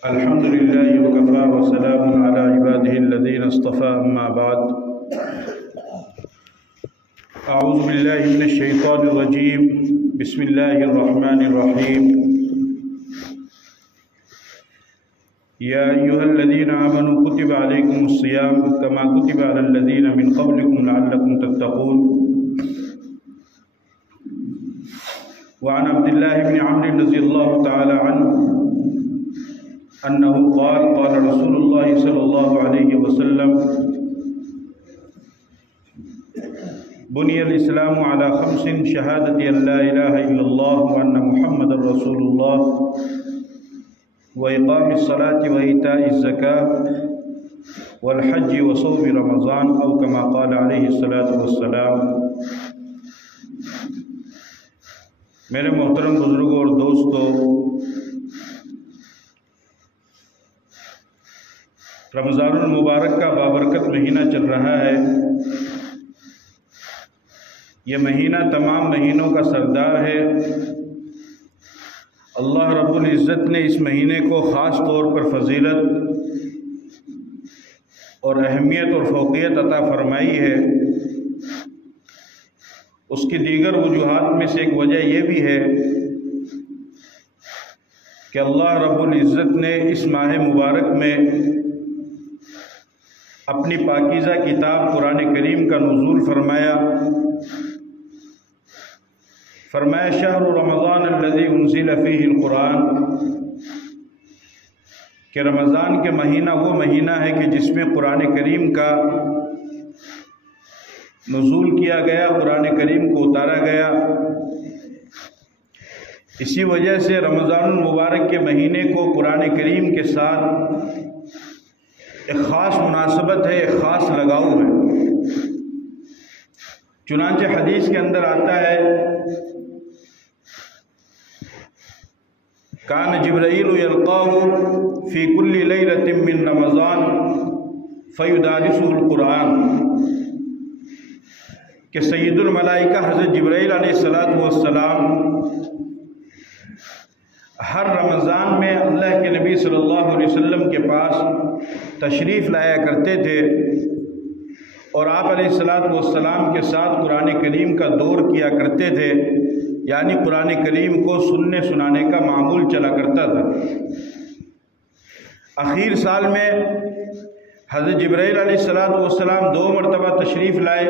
الحمد لله وكفى وسلام على عباده الذين اصطفى أما بعد أعوذ بالله من الشيطان الرجيم بسم الله الرحمن الرحيم يا أيها الذين آمنوا كتب عليكم الصيام كما كتب على الذين من قبلكم لعلكم تتقون وعن عبد الله بن عمرو رضي الله تعالى عنه أنه قال قال رسول الله صلى الله عليه وسلم بني الإسلام على 5 شهادة أن لا إله إلا الله وأن محمد رسول الله وإقام الصلاة وإيتاء الزكاة والحج وصوم رمضان أو كما قال عليه الصلاة والسلام۔ میرے محترم بزرگوں اور دوستوں، رمضان المبارک کا بابرکت مہینہ چل رہا ہے۔ یہ مہینہ تمام مہینوں کا سردار ہے۔ اللہ رب العزت نے اس مہینے کو خاص طور پر فضیلت اور اہمیت اور فوقیت عطا فرمائی ہے۔ اس کی دیگر وجوہات میں سے ایک وجہ یہ بھی ہے کہ اللہ رب العزت نے اس ماہ مبارک میں اپنی پاکیزہ کتاب قرآن کریم کا نزول فرمایا۔ شہر رمضان الذی انزل فیہ القرآن، کہ رمضان کے مہینہ وہ مہینہ ہے کہ جس میں قرآن کریم کا نزول کیا گیا، قرآن کریم کو اتارا گیا۔ اسی وجہ سے رمضان المبارک کے مہینے کو قرآن کریم کے ساتھ ایک خاص مناسبت ہے، ایک خاص لگاؤ ہے۔ چنانچہ حدیث کے اندر آتا ہے کان جبرائیل یلقاہ فی کل لیلۃ من رمضان فیدارسہ القرآن، کہ سید الملائکہ حضرت جبرائیل علیہ السلام ہر رمضان میں اللہ کے نبی صلی اللہ علیہ وسلم کے پاس تشریف لایا کرتے تھے اور آپ علیہ السلام کے ساتھ قرآن کریم کا دور کیا کرتے تھے، یعنی قرآن کریم کو سننے سنانے کا معمول چلا کرتا تھا۔ اخیر سال میں حضرت جبرائیل علیہ السلام 2 مرتبہ تشریف لائے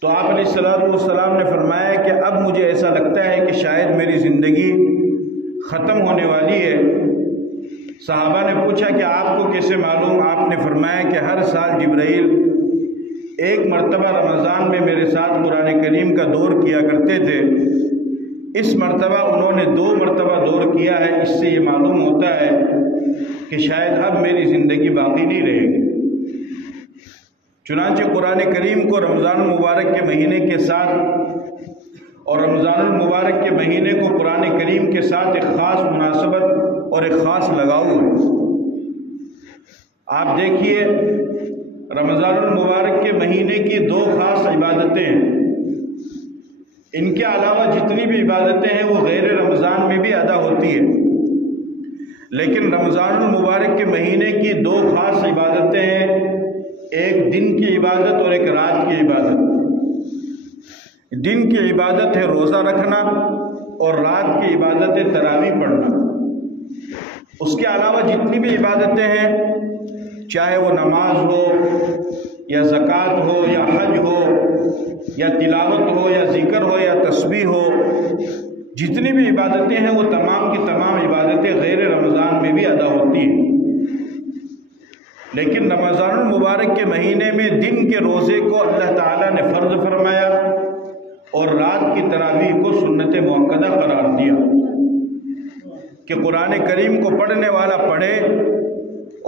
تو آپ علیہ السلام نے فرمایا کہ اب مجھے ایسا لگتا ہے کہ شاید میری زندگی ختم ہونے والی ہے۔ صحابہ نے پوچھا کہ آپ کو کیسے معلوم؟ آپ نے فرمایا کہ ہر سال جبرائیل 1 مرتبہ رمضان میں میرے ساتھ قرآن کریم کا دور کیا کرتے تھے، اس مرتبہ انہوں نے 2 مرتبہ دور کیا ہے، اس سے یہ معلوم ہوتا ہے کہ شاید اب میری زندگی باقی نہیں رہے گی۔ چنانچہ قرآن کریم کو رمضان المبارک کے مہینے کے ساتھ اور رمضان المبارک کے مہینے کو قرآن کریم کے ساتھ ایک خاص مناسبت اور ایک خاص لگاؤ ہے۔ آپ دیکھیے رمضان المبارک کے مہینے کی 2 خاص عبادتیں ہیں، ان کے علاوہ جتنی بھی عبادتیں ہیں وہ غیر رمضان میں بھی ادا ہوتی ہیں، لیکن رمضان المبارک کے مہینے کی 2 خاص عبادتیں ہیں، ایک دن کی عبادت اور ایک رات کی عبادت۔ دن کی عبادت ہے روزہ رکھنا اور رات کی عبادت ہے تراویح پڑھنا۔ اس کے علاوہ جتنی بھی عبادتیں ہیں، چاہے وہ نماز ہو یا زکوٰۃ ہو یا حج ہو یا تلاوت ہو یا ذکر ہو یا تسبیح ہو، جتنی بھی عبادتیں ہیں وہ تمام کی تمام عبادتیں غیر رمضان میں بھی ادا ہوتی ہیں، لیکن رمضان المبارک کے مہینے میں دن کے روزے کو اللہ تعالیٰ نے فرض فرمایا اور رات کی تراویح کو سنت مؤکدہ قرار دیا کہ قرآن کریم کو پڑھنے والا پڑھے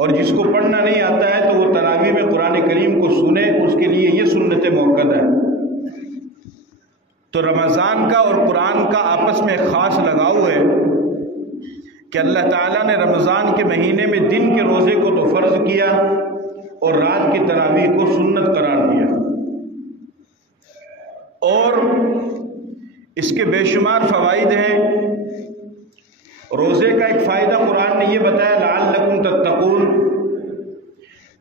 اور جس کو پڑھنا نہیں آتا ہے تو وہ تراویح میں قرآن کریم کو سنے، اس کے لیے یہ سنت مؤکدہ ہے۔ تو رمضان کا اور قرآن کا آپس میں ایک خاص لگاؤ ہے کہ اللہ تعالیٰ نے رمضان کے مہینے میں دن کے روزے کو تو فرض کیا اور رات کی تراویح کو سنت قرار دیا، اور اس کے بے شمار فوائد ہیں۔ روزے کا ایک فائدہ قرآن نے یہ بتایا لعلکم تتقون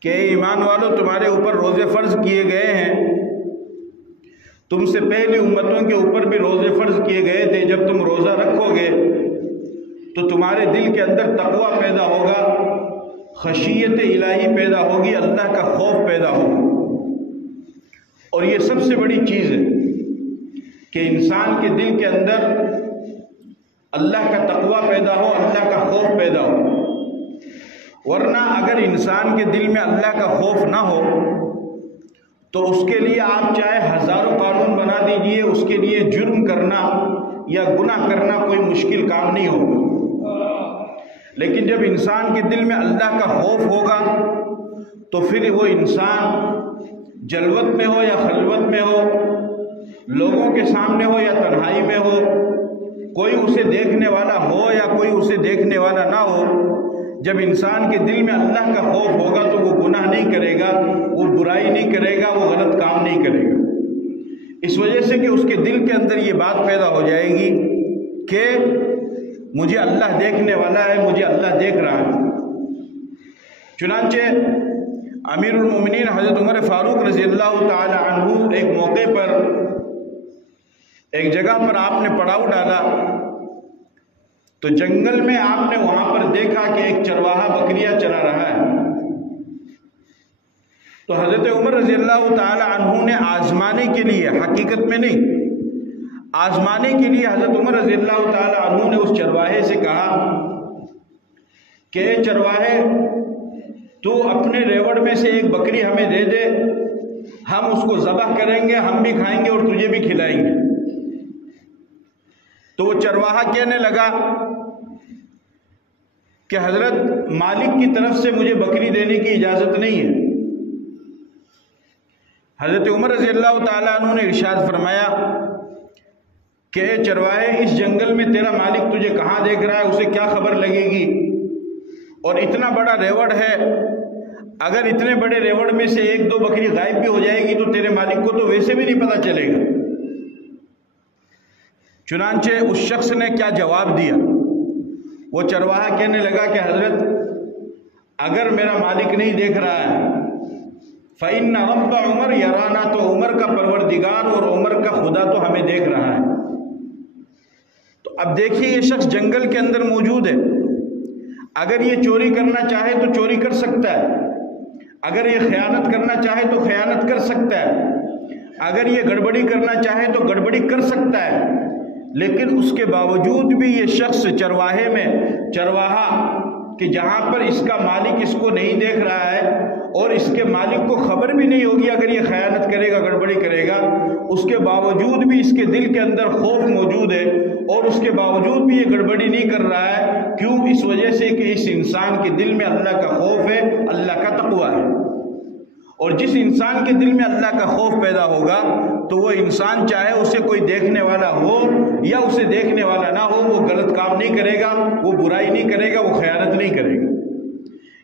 کہ ایمان والو تمہارے اوپر روزے فرض کیے گئے ہیں، تم سے پہلی امتوں کے اوپر بھی روزے فرض کیے گئے تھے۔ جب تم روزہ رکھو گے تو تمہارے دل کے اندر تقویٰ پیدا ہوگا، خشیت الہی پیدا ہوگی، اللہ کا خوف پیدا ہوگا۔ اور یہ سب سے بڑی چیز ہے کہ انسان کے دل کے اندر اللہ کا تقویٰ پیدا ہو، اللہ کا خوف پیدا ہو۔ ورنہ اگر انسان کے دل میں اللہ کا خوف نہ ہو تو اس کے لیے آپ چاہے ہزاروں قانون بنا دیجئے، اس کے لیے جرم کرنا یا گناہ کرنا کوئی مشکل کام نہیں ہوگا۔ لیکن جب انسان کے دل میں اللہ کا خوف ہوگا تو پھر وہ انسان جلوت میں ہو یا خلوت میں ہو، لوگوں کے سامنے ہو یا تنہائی میں ہو، کوئی اسے دیکھنے والا ہو یا کوئی اسے دیکھنے والا نہ ہو، جب انسان کے دل میں اللہ کا خوف ہوگا تو وہ گناہ نہیں کرے گا، وہ برائی نہیں کرے گا، وہ غلط کام نہیں کرے گا۔ اس وجہ سے کہ اس کے دل کے اندر یہ بات پیدا ہو جائے گی کہ مجھے اللہ دیکھنے والا ہے، مجھے اللہ دیکھ رہا ہے۔ چنانچہ امیر المومنین حضرت عمر فاروق رضی اللہ تعالی عنہ ایک موقع پر ایک جگہ پر آپ نے پڑاؤ ڈالا تو جنگل میں آپ نے وہاں پر دیکھا کہ ایک چرواہا بکریاں چلا رہا ہے۔ تو حضرت عمر رضی اللہ تعالی عنہ نے آزمانے کے لیے، حقیقت میں نہیں، آزمانے کے لیے حضرت عمر رضی اللہ تعالی عنہ نے اس چرواہے سے کہا کہ اے چرواہے، تو اپنے ریوڑ میں سے ایک بکری ہمیں دے دے، ہم اس کو ذبح کریں گے، ہم بھی کھائیں گے اور تجھے بھی کھلائیں گے۔ تو وہ چرواہا کہنے لگا کہ حضرت مالک کی طرف سے مجھے بکری دینے کی اجازت نہیں ہے۔ حضرت عمر رضی اللہ تعالیٰ عنہ نے ارشاد فرمایا کہ اے چرواہے، اس جنگل میں تیرا مالک تجھے کہاں دیکھ رہا ہے، اسے کیا خبر لگے گی؟ اور اتنا بڑا ریوڑ ہے، اگر اتنے بڑے ریوڑ میں سے ایک دو بکری غائب بھی ہو جائے گی تو تیرے مالک کو تو ویسے بھی نہیں پتہ چلے گا۔ چنانچہ اس شخص نے کیا جواب دیا؟ وہ چرواہا کہنے لگا کہ حضرت اگر میرا مالک نہیں دیکھ رہا ہے فَإِنَّ رَبَّ عمر یرانا، تو عمر کا پروردگار اور عمر کا خدا تو ہمیں دیکھ رہا ہے۔ تو اب دیکھیے یہ شخص جنگل کے اندر موجود ہے، اگر یہ چوری کرنا چاہے تو چوری کر سکتا ہے، اگر یہ خیانت کرنا چاہے تو خیانت کر سکتا ہے، اگر یہ گڑبڑی کرنا چاہے تو گڑبڑی کر سکتا ہے، لیکن اس کے باوجود بھی یہ شخص چرواہے میں، چرواہا کہ جہاں پر اس کا مالک اس کو نہیں دیکھ رہا ہے اور اس کے مالک کو خبر بھی نہیں ہوگی اگر یہ خیانت کرے گا، گڑبڑی کرے گا، اس کے باوجود بھی اس کے دل کے اندر خوف موجود ہے اور اس کے باوجود بھی یہ گڑبڑی نہیں کر رہا ہے۔ کیوں؟ اس وجہ سے کہ اس انسان کے دل میں اللہ کا خوف ہے، اللہ کا تقویٰ ہے۔ اور جس انسان کے دل میں اللہ کا خوف پیدا ہوگا تو وہ انسان چاہے اسے کوئی دیکھنے والا ہو یا اسے دیکھنے والا نہ ہو، وہ غلط کام نہیں کرے گا، وہ برائی نہیں کرے گا، وہ خیانت نہیں کرے گا۔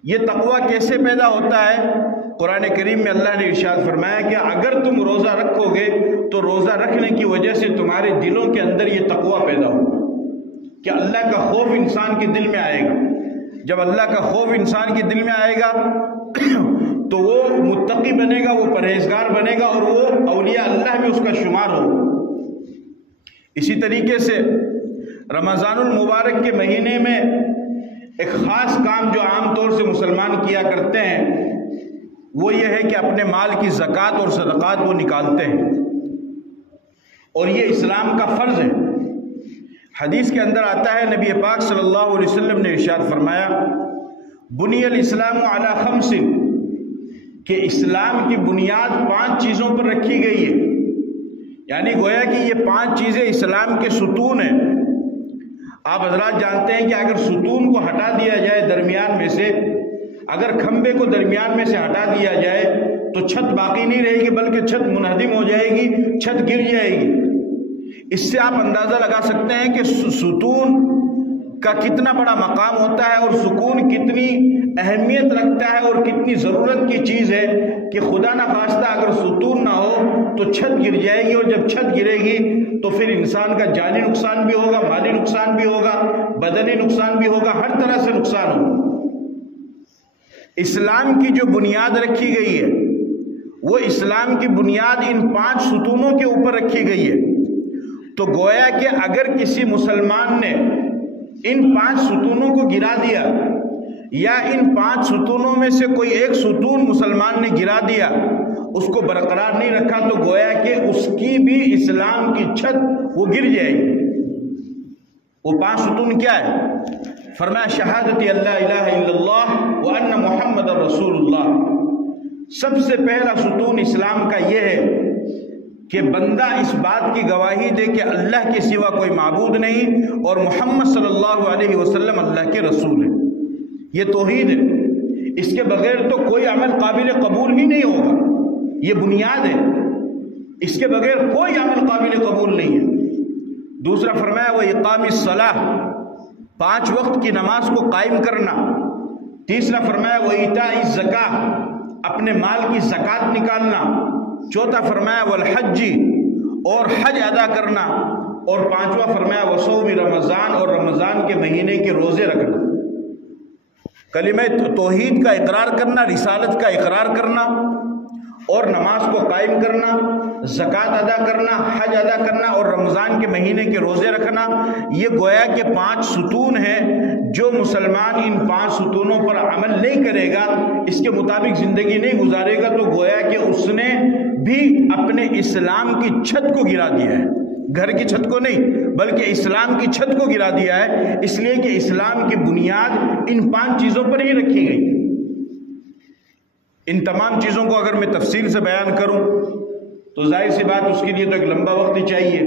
یہ تقویٰ کیسے پیدا ہوتا ہے؟ قرآن کریم میں اللہ نے ارشاد فرمایا کہ اگر تم روزہ رکھو گے تو روزہ رکھنے کی وجہ سے تمہارے دلوں کے اندر یہ تقویٰ پیدا ہوگا کہ اللہ کا خوف انسان کے دل میں آئے گا۔ جب اللہ کا خوف انسان کے دل میں آئے گا تو وہ متقی بنے گا، وہ پرہیزگار بنے گا اور وہ اولیاء اللہ میں اس کا شمار ہوگا۔ اسی طریقے سے رمضان المبارک کے مہینے میں ایک خاص کام جو عام طور سے مسلمان کیا کرتے ہیں وہ یہ ہے کہ اپنے مال کی زکوٰۃ اور صدقات وہ نکالتے ہیں، اور یہ اسلام کا فرض ہے۔ حدیث کے اندر آتا ہے، نبی پاک صلی اللہ علیہ وسلم نے ارشاد فرمایا بنی الاسلام علی خمس، کہ اسلام کی بنیاد 5 چیزوں پر رکھی گئی ہے، یعنی گویا کہ یہ 5 چیزیں اسلام کے ستون ہیں۔ آپ حضرات جانتے ہیں کہ اگر ستون کو ہٹا دیا جائے درمیان میں سے، اگر کھمبے کو درمیان میں سے ہٹا دیا جائے تو چھت باقی نہیں رہے گی بلکہ چھت منہدم ہو جائے گی، چھت گر جائے گی۔ اس سے آپ اندازہ لگا سکتے ہیں کہ ستون کا کتنا بڑا مقام ہوتا ہے اور سکون کتنی اہمیت رکھتا ہے اور کتنی ضرورت کی چیز ہے کہ خدا نہ خواستہ اگر ستون نہ ہو تو چھت گر جائے گی، اور جب چھت گرے گی تو پھر انسان کا جانی نقصان بھی ہوگا، مالی نقصان بھی ہوگا، بدنی نقصان بھی ہوگا، ہر طرح سے نقصان ہوگا۔ اسلام کی جو بنیاد رکھی گئی ہے وہ اسلام کی بنیاد ان 5 ستونوں کے اوپر رکھی گئی ہے۔ تو گویا کہ اگر کسی مسلمان نے ان 5 ستونوں کو گرا دیا یا ان 5 ستونوں میں سے کوئی ایک ستون مسلمان نے گرا دیا، اس کو برقرار نہیں رکھا، تو گویا کہ اس کی بھی اسلام کی چھت وہ گر جائے گی۔ وہ 5 ستون کیا ہے؟ فرمایا شہادت اللہ الہ الا اللہ وان محمد رسول اللہ۔ سب سے پہلا ستون اسلام کا یہ ہے کہ بندہ اس بات کی گواہی دے کہ اللہ کے سوا کوئی معبود نہیں اور محمد صلی اللہ علیہ وسلم اللہ کے رسول ہے۔ یہ توحید ہے، اس کے بغیر تو کوئی عمل قابل قبول ہی نہیں ہوگا، یہ بنیاد ہے، اس کے بغیر کوئی عمل قابل قبول نہیں ہے۔ دوسرا فرمایا وہ اقام الصلاۃ، 5 وقت کی نماز کو قائم کرنا۔ تیسرا فرمایا وہ ایتاء الزکاۃ، اپنے مال کی زکوٰۃ نکالنا۔ چوتھا فرمایا والحج، اور حج ادا کرنا۔ اور 5واں فرمایا وصوم رمضان، اور رمضان کے مہینے کے روزے رکھنا۔ کلمہ توحید کا اقرار کرنا، رسالت کا اقرار کرنا، اور نماز کو قائم کرنا، زکوٰۃ ادا کرنا، حج ادا کرنا، اور رمضان کے مہینے کے روزے رکھنا، یہ گویا کہ 5 ستون ہیں۔ جو مسلمان ان 5 ستونوں پر عمل نہیں کرے گا، اس کے مطابق زندگی نہیں گزارے گا، تو گویا کہ اس نے بھی اپنے اسلام کی چھت کو گرا دیا ہے، گھر کی چھت کو نہیں بلکہ اسلام کی چھت کو گرا دیا ہے، اس لیے کہ اسلام کی بنیاد ان 5 چیزوں پر ہی رکھی گئی۔ ان تمام چیزوں کو اگر میں تفصیل سے بیان کروں تو ظاہر سی بات اس کے لیے تو ایک لمبا وقت ہی چاہیے۔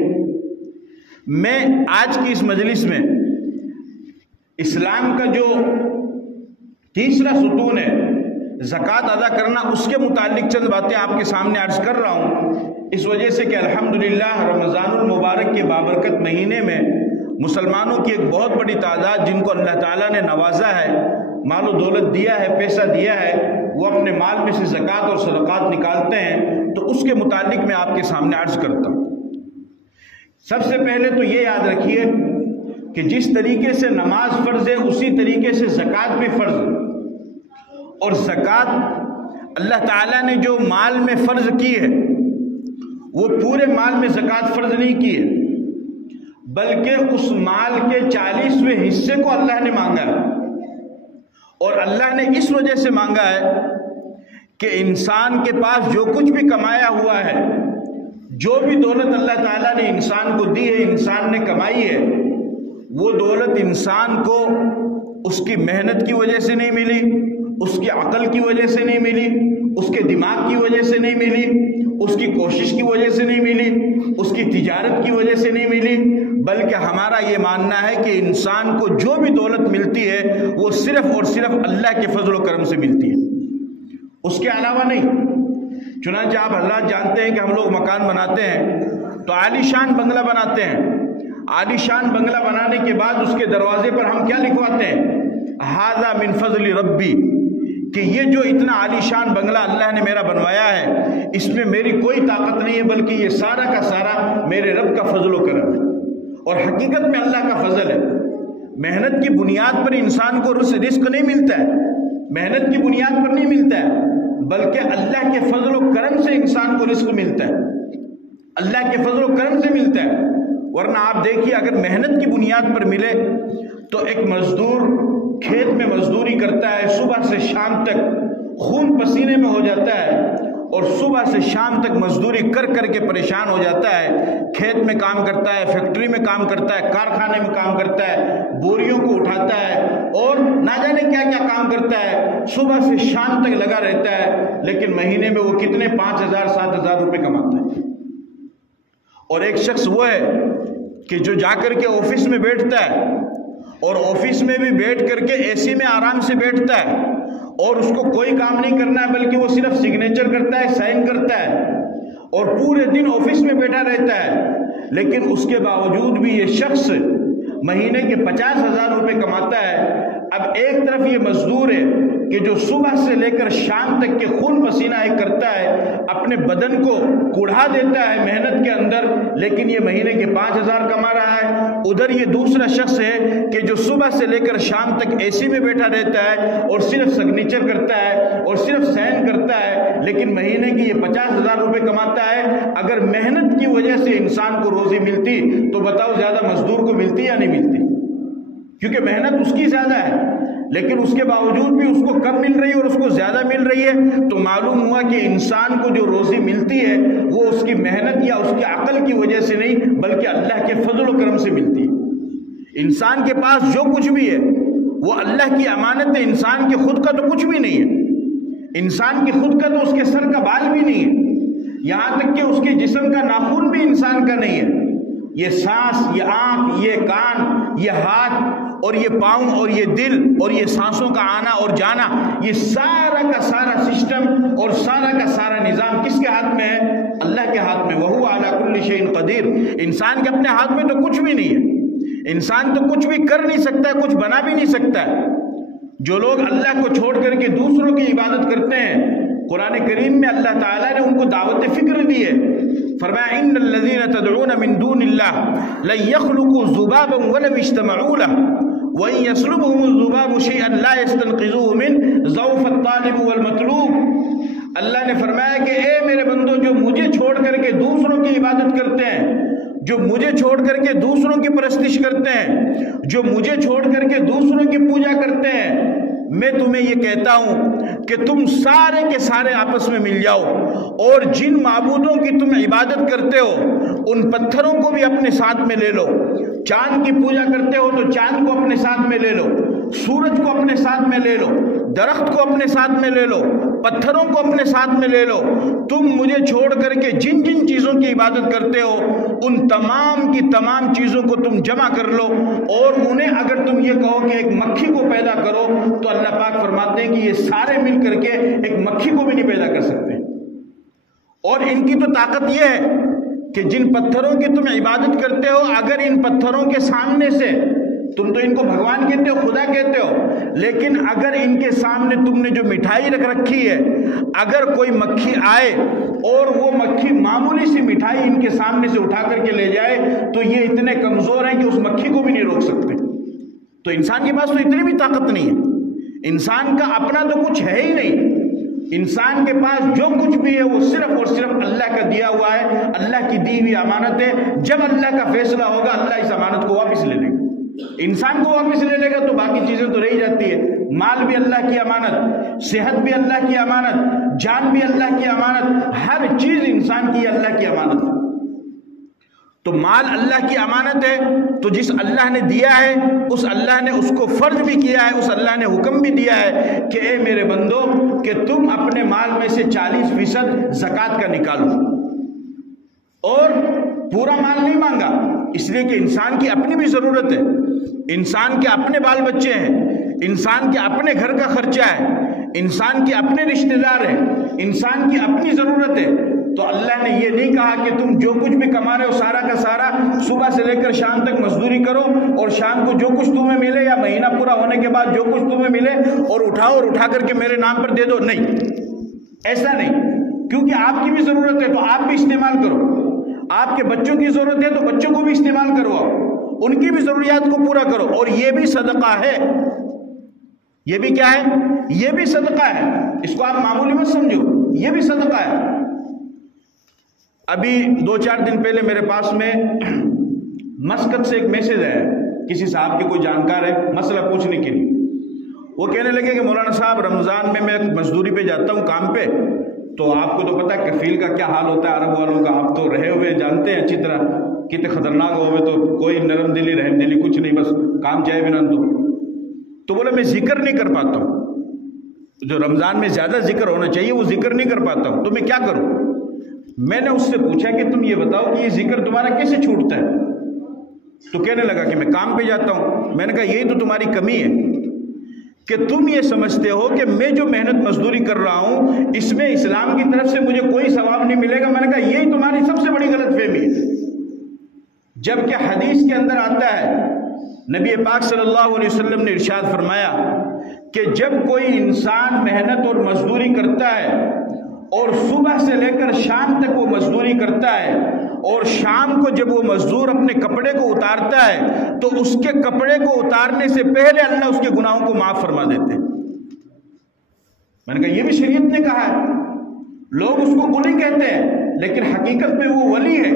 میں آج کی اس مجلس میں اسلام کا جو تیسرا ستون ہے زکوٰۃ ادا کرنا، اس کے متعلق چند باتیں آپ کے سامنے عرض کر رہا ہوں، اس وجہ سے کہ الحمدللہ رمضان المبارک کے بابرکت مہینے میں مسلمانوں کی ایک بہت بڑی تعداد جن کو اللہ تعالیٰ نے نوازا ہے، مال و دولت دیا ہے، پیسہ دیا ہے، وہ اپنے مال میں سے زکوٰۃ اور صدقات نکالتے ہیں، تو اس کے متعلق میں آپ کے سامنے عرض کرتا ہوں۔ سب سے پہلے تو یہ یاد رکھیے کہ جس طریقے سے نماز فرض ہے اسی طریقے سے زکوٰۃ بھی فرض ہے، اور زکوٰۃ اللہ تعالیٰ نے جو مال میں فرض کی ہے وہ پورے مال میں زکوٰۃ فرض نہیں کی ہے، بلکہ اس مال کے 40ویں حصے کو اللہ نے مانگا ہے، اور اللہ نے اس وجہ سے مانگا ہے کہ انسان کے پاس جو کچھ بھی کمایا ہوا ہے، جو بھی دولت اللہ تعالیٰ نے انسان کو دی ہے، انسان نے کمائی ہے، وہ دولت انسان کو اس کی محنت کی وجہ سے نہیں ملی، اس کی عقل کی وجہ سے نہیں ملی، اس کے دماغ کی وجہ سے نہیں ملی، اس کی کوشش کی وجہ سے نہیں ملی، اس کی تجارت کی وجہ سے نہیں ملی، بلکہ ہمارا یہ ماننا ہے کہ انسان کو جو بھی دولت ملتی ہے وہ صرف اور صرف اللہ کے فضل و کرم سے ملتی ہے، اس کے علاوہ نہیں۔ چنانچہ آپ حضرات جانتے ہیں کہ ہم لوگ مکان بناتے ہیں تو عالی شان بنگلہ بناتے ہیں، عالی شان بنگلہ بنانے کے بعد اس کے دروازے پر ہم کیا لکھواتے ہیں؟ ھذا من فضل ربی، کہ یہ جو اتنا عالی شان بنگلہ اللہ نے میرا بنوایا ہے اس میں میری کوئی طاقت نہیں ہے، بلکہ یہ سارا کا سارا میرے رب کا فضل و کرم ہے، اور حقیقت میں اللہ کا فضل ہے۔ محنت کی بنیاد پر انسان کو رزق نہیں ملتا ہے، محنت کی بنیاد پر نہیں ملتا ہے، بلکہ اللہ کے فضل و کرم سے انسان کو رزق ملتا ہے، اللہ کے فضل و کرم سے ملتا ہے۔ ورنہ آپ دیکھیے اگر محنت کی بنیاد پر ملے تو ایک مزدور کھیت میں مزدوری کرتا ہے، صبح سے شام تک خون پسینے میں ہو جاتا ہے، اور صبح سے شام تک مزدوری کر کر کے پریشان ہو جاتا ہے، کھیت میں کام کرتا ہے، فیکٹری میں کام کرتا ہے، کارخانے میں کام کرتا ہے، بوریوں کو اٹھاتا ہے، اور نہ جانے کیا کیا کام کرتا ہے، صبح سے شام تک لگا رہتا ہے، لیکن مہینے میں وہ کتنے 5,000 7,000 روپے کماتا ہے۔ اور ایک شخص وہ ہے کہ جو جا کر کے آفس میں بیٹھتا ہے، اور آفس میں بھی بیٹھ کر کے اے سی میں آرام سے بیٹھتا ہے، اور اس کو کوئی کام نہیں کرنا ہے بلکہ وہ صرف سگنیچر کرتا ہے، سائن کرتا ہے، اور پورے دن آفس میں بیٹھا رہتا ہے، لیکن اس کے باوجود بھی یہ شخص مہینے کے 50,000 روپے کماتا ہے۔ اب ایک طرف یہ مزدور ہے کہ جو صبح سے لے کر شام تک کے خون پسینہ کرتا ہے، اپنے بدن کو کوڑھا دیتا ہے محنت کے اندر، لیکن یہ مہینے کے 5,000 کما رہا ہے۔ ادھر یہ دوسرا شخص ہے کہ جو صبح سے لے کر شام تک اے سی میں بیٹھا رہتا ہے اور صرف سگنیچر کرتا ہے اور صرف سائن کرتا ہے، لیکن مہینے کی یہ 50,000 روپے کماتا ہے۔ اگر محنت کی وجہ سے انسان کو روزی ملتی تو بتاؤ زیادہ مزدور کو ملتی یا نہیں ملتی؟ کیونکہ محنت اس کی زیادہ ہے، لیکن اس کے باوجود بھی اس کو کم مل رہی ہے اور اس کو زیادہ مل رہی ہے، تو معلوم ہوا کہ انسان کو جو روزی ملتی ہے وہ اس کی محنت یا اس کی عقل کی وجہ سے نہیں، بلکہ اللہ کے فضل و کرم سے ملتی ہے۔ انسان کے پاس جو کچھ بھی ہے وہ اللہ کی امانت ہے، انسان کے خود کا تو کچھ بھی نہیں ہے، انسان کی خود کا تو اس کے سر کا بال بھی نہیں ہے، یہاں تک کہ اس کے جسم کا ناخن بھی انسان کا نہیں ہے۔ یہ سانس، یہ آنکھ، یہ کان، یہ ہاتھ اور یہ پاؤں اور یہ دل اور یہ سانسوں کا آنا اور جانا، یہ سارا کا سارا سسٹم اور سارا کا سارا نظام کس کے ہاتھ میں ہے؟ اللہ کے ہاتھ میں۔ وَهُوَ عَلَى كُلِّ شَيْءٍ قَدِيرٌ۔ انسان کے اپنے ہاتھ میں تو کچھ بھی نہیں ہے، انسان تو کچھ بھی کر نہیں سکتا ہے، کچھ بنا بھی نہیں سکتا ہے۔ جو لوگ اللہ کو چھوڑ کر کے دوسروں کی عبادت کرتے ہیں، قرآن کریم میں اللہ تعالیٰ نے ان کو دعوت فکر دی ہے۔ فرمایا ان الذین تدعون من دون اللہ لن یخلقوا ذبابا ولو اجتمعوا له وان یسلبهم الذباب شیئا لا یستنقذوه منه ضعف الطالب والمطلوب۔ اللہ نے فرمایا کہ اے میرے بندو، جو مجھے چھوڑ کر کے دوسروں کی عبادت کرتے ہیں، جو مجھے چھوڑ کر کے دوسروں کی پرستش کرتے ہیں، جو مجھے چھوڑ کر کے دوسروں کی پوجا کرتے ہیں، میں تمہیں یہ کہتا ہوں کہ تم سارے کے سارے آپس میں مل جاؤ اور جن معبودوں کی تم عبادت کرتے ہو ان پتھروں کو بھی اپنے ساتھ میں لے لو۔ چاند کی پوجا کرتے ہو تو چاند کو اپنے ساتھ میں لے لو، سورج کو اپنے ساتھ میں لے لو، درخت کو اپنے ساتھ میں لے لو، پتھروں کو اپنے ساتھ میں لے لو۔ تم مجھے چھوڑ کر کے جن جن چیزوں کی عبادت کرتے ہو ان تمام کی تمام چیزوں کو تم جمع کر لو، اور انہیں اگر تم یہ کہو کہ ایک مکھی کو پیدا کرو تو اللہ پاک فرماتے ہیں کہ یہ سارے مل کر کے ایک مکھی کو بھی نہیں پیدا کر سکتے۔ اور ان کی تو طاقت یہ ہے کہ جن پتھروں کی تم عبادت کرتے ہو، اگر ان پتھروں کے سامنے سے، تم تو ان کو بھگوان کہتے ہو، خدا کہتے ہو، لیکن اگر ان کے سامنے تم نے جو مٹھائی رکھ رکھی ہے، اگر کوئی مکھی آئے اور وہ مکھی معمولی سی مٹھائی ان کے سامنے سے اٹھا کر کے لے جائے تو یہ اتنے کمزور ہیں کہ اس مکھی کو بھی نہیں روک سکتے۔ تو انسان کے پاس تو اتنی بھی طاقت نہیں ہے، انسان کا اپنا تو کچھ ہے ہی نہیں۔ انسان کے پاس جو کچھ بھی ہے وہ صرف اور صرف اللہ کا دیا ہوا ہے، اللہ کی دی ہوئی امانت ہے۔ جب اللہ کا فیصلہ ہوگا اللہ اس امانت کو واپس لے لے گا، انسان کو واپس لے لے گا تو باقی چیزیں تو رہ جاتی ہے۔ مال بھی اللہ کی امانت، صحت بھی اللہ کی امانت، جان بھی اللہ کی امانت، ہر چیز انسان کی اللہ کی امانت ہے۔ تو مال اللہ کی امانت ہے، تو جس اللہ نے دیا ہے اس اللہ نے اس کو فرض بھی کیا ہے، اس اللہ نے حکم بھی دیا ہے کہ اے میرے بندو کہ تم اپنے مال میں سے 40% زکوٰۃ کا نکالو، اور پورا مال نہیں مانگا، اس لیے کہ انسان کی اپنی بھی ضرورت ہے، انسان کے اپنے بال بچے ہیں، انسان کے اپنے گھر کا خرچہ ہے، انسان کے اپنے رشتہ دار ہیں، انسان کی اپنی ضرورت ہے۔ تو اللہ نے یہ نہیں کہا کہ تم جو کچھ بھی کما رہے ہو سارا کا سارا صبح سے لے کر شام تک مزدوری کرو اور شام کو جو کچھ تمہیں ملے یا مہینہ پورا ہونے کے بعد جو کچھ تمہیں ملے اور اٹھا کر کے میرے نام پر دے دو۔ نہیں، ایسا نہیں، کیونکہ آپ کی بھی ضرورت ہے تو آپ بھی استعمال کرو، آپ کے بچوں کی ضرورت ہے تو بچوں کو بھی استعمال کرواؤ، ان کی بھی ضروریات کو پورا کرو، اور یہ بھی صدقہ ہے۔ یہ بھی کیا ہے؟ یہ بھی صدقہ ہے، اس کو آپ معمولی مت سمجھو، یہ بھی صدقہ ہے۔ ابھی 2-4 دن پہلے میرے پاس میں مسقط سے ایک میسج ہے، کسی صاحب کے کوئی جانکار ہے مسئلہ پوچھنے کے لیے۔ وہ کہنے لگے کہ مولانا صاحب رمضان میں مزدوری پہ جاتا ہوں کام پہ، تو آپ کو تو پتہ ہے کفیل کا کیا حال ہوتا ہے عرب والوں کا، آپ تو رہے ہوئے جانتے ہیں اچھی طرح، کتنے خطرناک ہوئے، تو کوئی نرم دلی رحم دلی کچھ نہیں، بس کام چاہے بنا تو بولے میں ذکر نہیں کر پاتا ہوں، جو رمضان میں زیادہ ذکر ہونا چاہیے وہ ذکر نہیں کر پاتا ہوں، تو میں کیا کروں؟ میں نے اس سے پوچھا کہ تم یہ بتاؤ کہ یہ ذکر تمہارا کیسے چھوٹتا ہے؟ تو کہنے لگا کہ میں کام پہ جاتا ہوں۔ میں نے کہا یہی تو تمہاری کمی ہے کہ تم یہ سمجھتے ہو کہ میں جو محنت مزدوری کر رہا ہوں اس میں اسلام کی طرف سے مجھے کوئی ثواب نہیں ملے گا۔ میں نے کہا یہی تمہاری سب سے بڑی غلط فہمی ہے، جبکہ حدیث کے اندر آتا ہے نبی پاک صلی اللہ علیہ وسلم نے ارشاد فرمایا کہ جب کوئی انسان محنت اور مزدوری کرتا ہے اور صبح سے لے کر شام تک وہ مزدوری کرتا ہے اور شام کو جب وہ مزدور اپنے کپڑے کو اتارتا ہے تو اس کے کپڑے کو اتارنے سے پہلے اللہ اس کے گناہوں کو معاف فرما دیتے ہیں۔ میں نے کہا یہ بھی شریعت نے کہا ہے۔ لوگ اس کو قلی کہتے ہیں لیکن حقیقت میں وہ ولی ہے،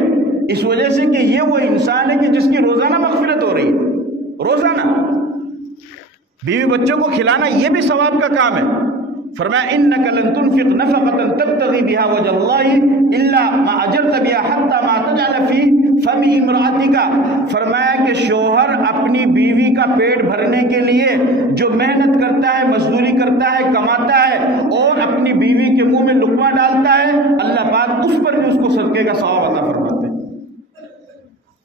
اس وجہ سے کہ یہ وہ انسان ہے کہ جس کی روزانہ مغفرت ہو رہی ہے، روزانہ۔ بیوی بچوں کو کھلانا یہ بھی ثواب کا کام ہے۔ فرمایا انک لن تنفق نفقۃ تبتغی بها وجه الله الا ما اجرت بها حتى ما تجعل في فم امرأتك۔ فرمایا کہ شوہر اپنی بیوی کا پیٹ بھرنے کے لیے جو محنت کرتا ہے، مزدوری کرتا ہے، کماتا ہے اور اپنی بیوی کے منہ میں لقمہ ڈالتا ہے، اللہ پاک اس پر بھی اس کو صدقے کا ثواب عطا فرماتے ہیں۔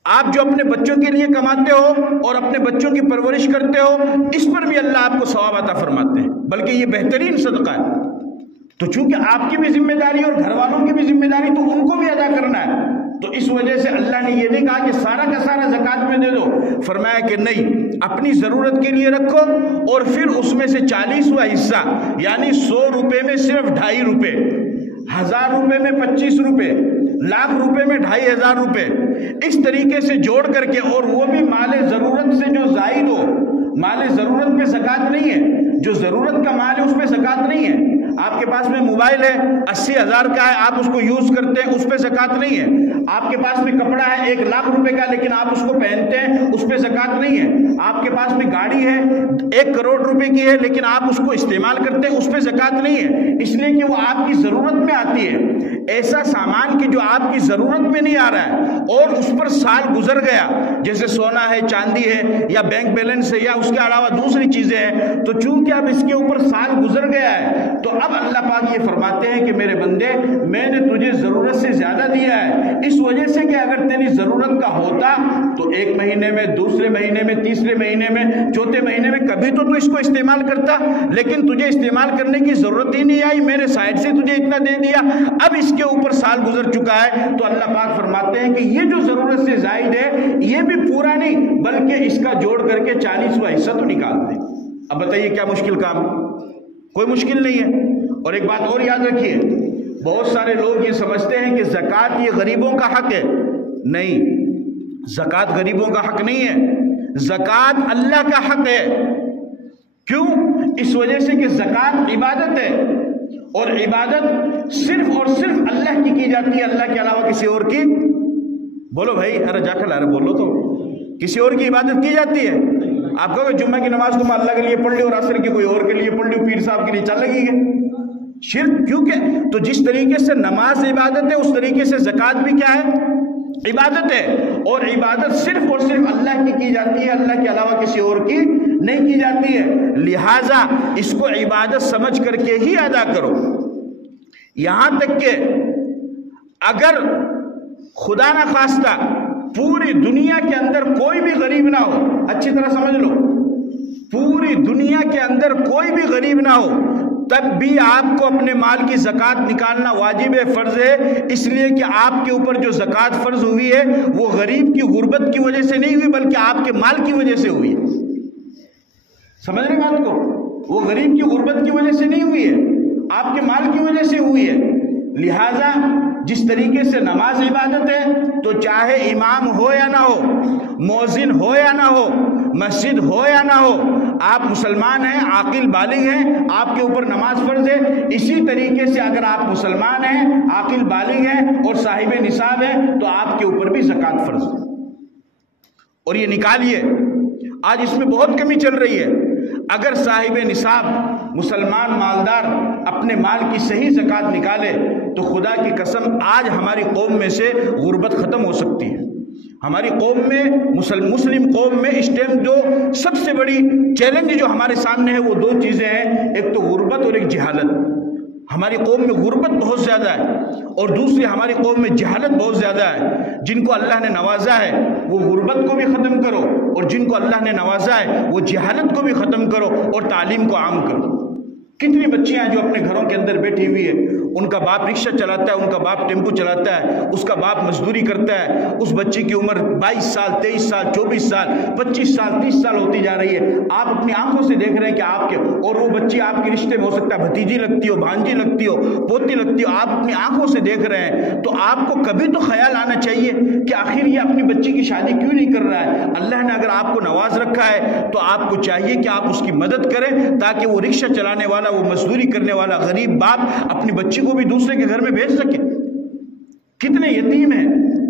آپ جو اپنے بچوں کے لیے کماتے ہو اور اپنے بچوں کی پرورش کرتے ہو، اس پر بھی اللہ آپ کو ثواب عطا فرماتے ہیں، بلکہ یہ بہترین صدقہ ہے۔ تو چونکہ آپ کی بھی ذمہ داری اور گھر والوں کی بھی ذمہ داری تو ان کو بھی ادا کرنا ہے، تو اس وجہ سے اللہ نے یہ نہیں کہا کہ سارا کا سارا زکوٰۃ میں دے دو، فرمایا کہ نہیں، اپنی ضرورت کے لیے رکھو اور پھر اس میں سے 40واں حصہ یعنی 100 روپے میں صرف 2.5 روپے، 1000 روپے میں 25 روپے، لاکھ روپے میں 2500 روپے، اس طریقے سے جوڑ کر کے، اور وہ بھی مال ضرورت سے جو زائد ہو۔ مال ضرورت میں زکوٰۃ نہیں ہے، جو ضرورت کا مال ہے اس میں زکوٰۃ نہیں ہے۔ آپ کے پاس میں موبائل ہے 80,000 کا ہے، آپ اس کو یوز کرتے ہیں، اس پہ زکوٰۃ نہیں ہے۔ آپ کے پاس میں کپڑا ہے 1 لاکھ روپے کا لیکن آپ اس کو پہنتے ہیں، اس پہ زکوٰۃ نہیں ہے۔ آپ کے پاس میں گاڑی ہے 1 کروڑ روپے کی ہے لیکن آپ اس کو استعمال کرتے ہیں، اس پہ زکوٰۃ نہیں ہے، اس لیے کہ وہ آپ کی ضرورت میں آتی ہے۔ ایسا سامان کہ جو آپ کی ضرورت میں نہیں آ رہا ہے اور اس پر سال گزر گیا، جیسے سونا ہے، چاندی ہے یا بینک بیلنس ہے یا اس کے علاوہ دوسری چیزیں ہیں، تو چونکہ اب اس کے اوپر سال گزر گیا ہے تو اب اللہ پاک یہ فرماتے ہیں کہ میرے بندے میں نے تجھے ضرورت سے زیادہ دیا ہے، اس وجہ سے کہ اگر تیری ضرورت کا ہوتا تو 1 مہینے میں، دوسرے مہینے میں، تیسرے مہینے میں، چوتھے مہینے میں کبھی تو اس کو استعمال کرتا، لیکن تجھے استعمال کرنے کی ضرورت ہی نہیں آئی، میں نے سائڈ سے تجھے اتنا دے دیا، اب اس کے اوپر سال گزر چکا ہے، تو اللہ پاک فرماتے ہیں کہ یہ جو ضرورت سے زائد ہے یہ بھی پورا نہیں بلکہ اس کا جوڑ کر کے 40واں حصہ تو نکال دیں۔ اب بتائیے کیا مشکل کام؟ کوئی مشکل نہیں ہے۔ اور ایک بات اور یاد رکھیے، بہت سارے لوگ یہ سمجھتے ہیں کہ زکوٰۃ یہ غریبوں کا حق ہے، نہیں، زکوٰۃ غریبوں کا حق نہیں ہے، زکوٰۃ اللہ کا حق ہے۔ کیوں؟ اس وجہ سے کہ زکوٰۃ عبادت ہے اور عبادت صرف اور صرف اللہ کی جاتی ہے، اللہ کے علاوہ کسی اور کی، بولو بھائی، ارے جا کر ارے بولو تو، کسی اور کی عبادت کی جاتی ہے؟ آپ کہو کہ جمعہ کی نماز تم اللہ کے لیے پڑھ لی اور عصر کی کوئی اور کے لیے پڑھ لی، پیر صاحب کے لیے چل لگی ہے، شرک۔ کیونکہ تو جس طریقے سے نماز عبادت ہے اس طریقے سے زکوٰۃ بھی کیا ہے؟ عبادت ہے، اور عبادت صرف اور صرف اللہ کی جاتی ہے، اللہ کے علاوہ کسی اور کی نہیں کی جاتی ہے، لہٰذا اس کو عبادت سمجھ کر کے ہی ادا کرو۔ یہاں تک کہ اگر خدا نہ خواستہ پوری دنیا کے اندر کوئی بھی غریب نہ ہو، اچھی طرح سمجھ لو، پوری دنیا کے اندر کوئی بھی غریب نہ ہو، تب بھی آپ کو اپنے مال کی زکوٰۃ نکالنا واجب ہے، فرض ہے، اس لیے کہ آپ کے اوپر جو زکوٰۃ فرض ہوئی ہے وہ غریب کی غربت کی وجہ سے نہیں ہوئی بلکہ آپ کے مال کی وجہ سے ہوئی ہے۔ سمجھ رہے بات کو؟ وہ غریب کی غربت کی وجہ سے نہیں ہوئی ہے، آپ کے مال کی وجہ سے ہوئی ہے۔ لہٰذا جس طریقے سے نماز عبادت ہے تو چاہے امام ہو یا نہ ہو، مؤذن ہو یا نہ ہو، مسجد ہو یا نہ ہو، آپ مسلمان ہیں، عاقل بالغ ہیں، آپ کے اوپر نماز فرض ہے۔ اسی طریقے سے اگر آپ مسلمان ہیں، عاقل بالغ ہیں اور صاحب نصاب ہیں تو آپ کے اوپر بھی زکوٰۃ فرض ہے۔ اور یہ نکالیے، آج اس میں بہت کمی چل رہی ہے۔ اگر صاحب نصاب مسلمان مالدار اپنے مال کی صحیح زکوٰۃ نکالے تو خدا کی قسم آج ہماری قوم میں سے غربت ختم ہو سکتی ہے۔ ہماری قوم میں، مسلم قوم میں اس ٹائم جو سب سے بڑی چیلنج جو ہمارے سامنے ہے وہ 2 چیزیں ہیں، ایک تو غربت اور ایک جہالت۔ ہماری قوم میں غربت بہت زیادہ ہے اور دوسری ہماری قوم میں جہالت بہت زیادہ ہے۔ جن کو اللہ نے نوازا ہے وہ غربت کو بھی ختم کرو اور جن کو اللہ نے نوازا ہے وہ جہالت کو بھی ختم کرو اور تعلیم کو عام کرو۔ کتنی بچیاں جو اپنے گھروں کے اندر بیٹھی ہوئی ہے، ان کا باپ رکشہ چلاتا ہے، ان کا باپ ٹیمپو چلاتا ہے، اس کا باپ مزدوری کرتا ہے، اس بچے کی عمر 22 سال 23 سال 24 سال 25 سال 30 سال ہوتی جا رہی ہے، آپ اپنی آنکھوں سے دیکھ رہے ہیں کہ آپ کے اور وہ بچی آپ کے رشتے میں ہو سکتا ہے بھتیجی لگتی ہو، بھانجی لگتی ہو، پوتی لگتی ہو، آپ اپنی آنکھوں سے دیکھ رہے ہیں، تو آپ کو کبھی تو خیال آنا چاہیے کہ آخر یہ اپنی بچی کی شادی کیوں نہیں کر رہا ہے؟ اللہ نے اگر آپ کو نواز رکھا ہے تو آپ کو چاہیے کہ آپ اس کی مدد کریں تاکہ وہ رکشہ چلانے والا، وہ مزدوری کرنے والا غریب باپ اپنی بچی کو بھی دوسرے کے گھر میں بھیج سکے۔ کتنے یتیم ہیں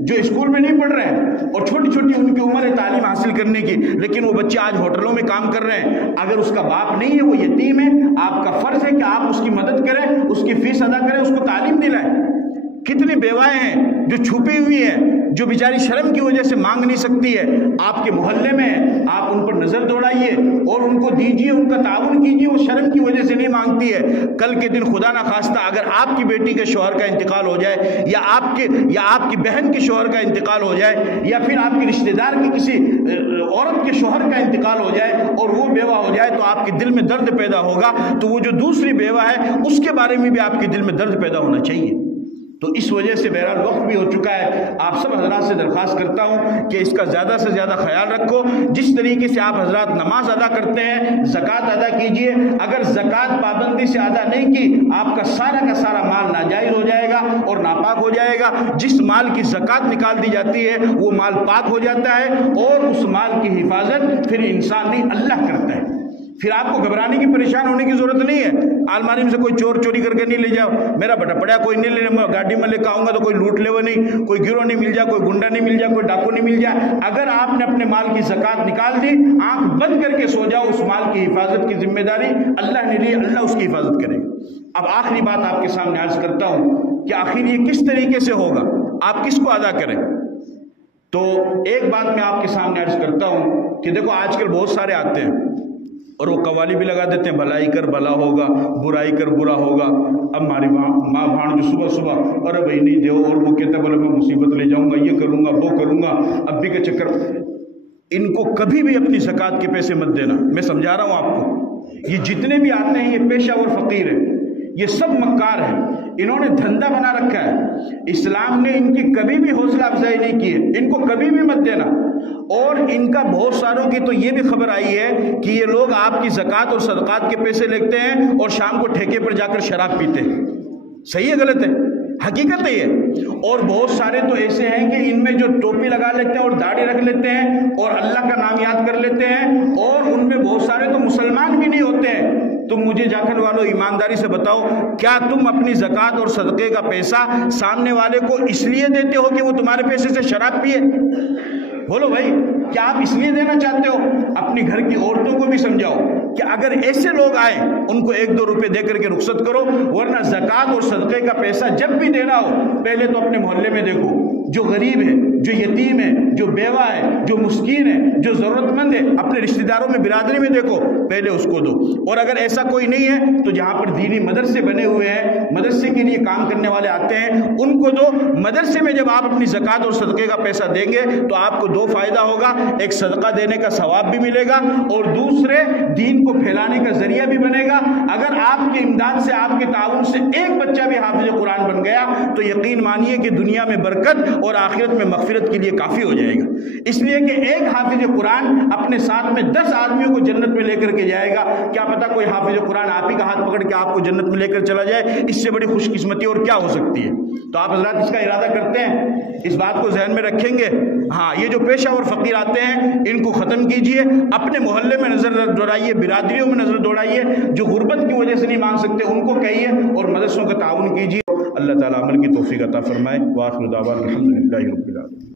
جو اسکول میں نہیں پڑھ رہے ہیں اور چھوٹی چھوٹی ان کی عمر ہے تعلیم حاصل کرنے کی، لیکن وہ بچے آج ہوٹلوں میں کام کر رہے ہیں۔ اگر اس کا باپ نہیں ہے، وہ یتیم ہے، آپ کا فرض ہے کہ آپ اس کی مدد کریں، اس کی فیس ادا کریں، اس کو تعلیم دلائیں۔ کتنی بیوائیں ہیں جو چھپی ہوئی ہیں، جو بیچاری شرم کی وجہ سے مانگ نہیں سکتی ہے، آپ کے محلے میں ہیں، آپ ان پر نظر دوڑائیے اور ان کو دیجیے، ان کا تعاون کیجیے، وہ شرم کی وجہ سے نہیں مانگتی ہے۔ کل کے دن خدا نخواستہ اگر آپ کی بیٹی کے شوہر کا انتقال ہو جائے یا آپ کی بہن کے شوہر کا انتقال ہو جائے یا پھر آپ کے رشتہ دار کی کسی عورت کے شوہر کا انتقال ہو جائے اور وہ بیوہ ہو جائے تو آپ کے دل میں درد پیدا ہوگا، تو وہ جو دوسری بیوہ ہے اس کے بارے میں بھی آپ کے دل میں درد پیدا ہونا چاہیے۔ تو اس وجہ سے بہرحال وقت بھی ہو چکا ہے، آپ سب حضرات سے درخواست کرتا ہوں کہ اس کا زیادہ سے زیادہ خیال رکھو۔ جس طریقے سے آپ حضرات نماز ادا کرتے ہیں، زکوٰۃ ادا کیجئے۔ اگر زکوٰۃ پابندی سے ادا نہیں کی، آپ کا سارا مال ناجائز ہو جائے گا اور ناپاک ہو جائے گا۔ جس مال کی زکوٰۃ نکال دی جاتی ہے وہ مال پاک ہو جاتا ہے اور اس مال کی حفاظت پھر انسان نہیں اللہ کرتا ہے۔ پھر آپ کو گھبرانے کی پریشان ہونے کی ضرورت نہیں ہے۔ الماری میں سے کوئی چور چوری کر کے نہیں لے جاؤ، میرا بٹا پڑا کوئی نہیں لے، گاڑی میں لے کے آؤں گا تو کوئی لوٹ لے وہ نہیں، کوئی گروہ نہیں مل جائے، کوئی گنڈا نہیں مل جائے، کوئی ڈاکو نہیں مل جائے۔ اگر آپ نے اپنے مال کی زکوٰۃ نکال دی، آنکھ بند کر کے سو جاؤ، اس مال کی حفاظت کی ذمہ داری اللہ نے لی، اللہ اس کی حفاظت کرے گا۔ اب آخری بات آپ کے سامنے عرض کرتا ہوں کہ آخر یہ کس طریقے سے ہوگا، آپ کس کو ادا کریں؟ تو ایک بات میں آپ کے سامنے عرض کرتا ہوں کہ دیکھو آج کل بہت سارے آتے ہیں اور وہ قوالی بھی لگا دیتے ہیں، بھلائی کر بھلا ہوگا، برائی کر برا ہوگا۔ اب ہماری ماں بھان جو صبح ارے بھائی نہیں دیو، اور وہ کہتا ہے بولے میں مصیبت لے جاؤں گا، یہ کروں گا وہ کروں گا، اب بھی کا چکر۔ ان کو کبھی بھی اپنی زکوٰۃ کے پیسے مت دینا، میں سمجھا رہا ہوں آپ کو۔ یہ جتنے بھی آتے ہیں یہ پیشہ ور فقیر ہیں، یہ سب مکار ہیں، انہوں نے دھندا بنا رکھا ہے۔ اسلام نے ان کی کبھی بھی حوصلہ افزائی نہیں کی ہے، ان کو کبھی بھی مت دینا۔ اور ان کا بہت ساروں کی تو یہ بھی خبر آئی ہے کہ یہ لوگ آپ کی زکوٰۃ اور صدقات کے پیسے لیتے ہیں اور شام کو ٹھیکے پر جا کر شراب پیتے ہیں۔ صحیح ہے غلط ہے؟ حقیقت ہے یہ۔ اور بہت سارے تو ایسے ہیں کہ ان میں جو ٹوپی لگا لیتے ہیں اور داڑھی رکھ لیتے ہیں اور اللہ کا نام یاد کر لیتے ہیں، اور ان میں بہت سارے تو مسلمان بھی نہیں ہوتے ہیں۔ تم مجھے جاکھن والوں ایمانداری سے بتاؤ، کیا تم اپنی زکوٰۃ اور صدقے کا پیسہ سامنے والے کو اس لیے دیتے ہو کہ وہ تمہارے پیسے سے شراب پیے؟ بولو بھائی، کیا آپ اس لیے دینا چاہتے ہو؟ اپنی گھر کی عورتوں کو بھی سمجھاؤ کہ اگر ایسے لوگ آئیں ان کو 1-2 روپے دے کر کے رخصت کرو، ورنہ زکوٰۃ اور صدقے کا پیسہ جب بھی دینا ہو پہلے تو اپنے محلے میں دیکھو، جو غریب ہے، جو یتیم ہے، جو بیوہ ہے، جو مسکین ہے، جو ضرورت مند ہے، اپنے رشتہ داروں میں برادری میں دیکھو، پہلے اس کو دو۔ اور اگر ایسا کوئی نہیں ہے تو جہاں پر دینی مدرسے بنے ہوئے ہیں، مدرسے کے لیے کام کرنے والے آتے ہیں، ان کو دو۔ مدرسے میں جب آپ اپنی زکوٰۃ اور صدقے کا پیسہ دیں گے تو آپ کو 2 فائدہ ہوگا، ایک صدقہ دینے کا ثواب بھی ملے گا اور دوسرے دین کو پھیلانے کا ذریعہ بھی بنے گا۔ اگر آپ کی امداد سے، آپ کے تعاون سے ایک بچہ بھی حافظ قرآن بن گیا تو یقین مانیے کہ دنیا میں برکت اور آخرت میں مغفرت کے لیے کافی ہو جائے گا۔ اس لیے کہ ایک حافظ قرآن اپنے ساتھ میں 10 آدمیوں کو جنت میں لے کر کے جائے گا۔ کیا پتا کوئی حافظ قرآن آپ ہی کا ہاتھ پکڑ کے آپ کو جنت میں لے کر چلا جائے، اس سے بڑی خوش قسمتی اور کیا ہو سکتی ہے؟ تو آپ حضرات اس کا ارادہ کرتے ہیں، اس بات کو ذہن میں رکھیں گے۔ ہاں، یہ جو پیشہ اور فقیر آتے ہیں ان کو ختم کیجئے، اپنے محلے میں نظر دوڑائیے، برادریوں میں نظر دوڑائیے، جو غربت کی وجہ سے نہیں مانگ سکتے ان کو کہیے اور مدرسوں کا تعاون کیجئے۔ اللہ تعالیٰ عمل کی توفیق عطا فرمائے۔ وآخر دعوانا الحمدللہ رب العالمین۔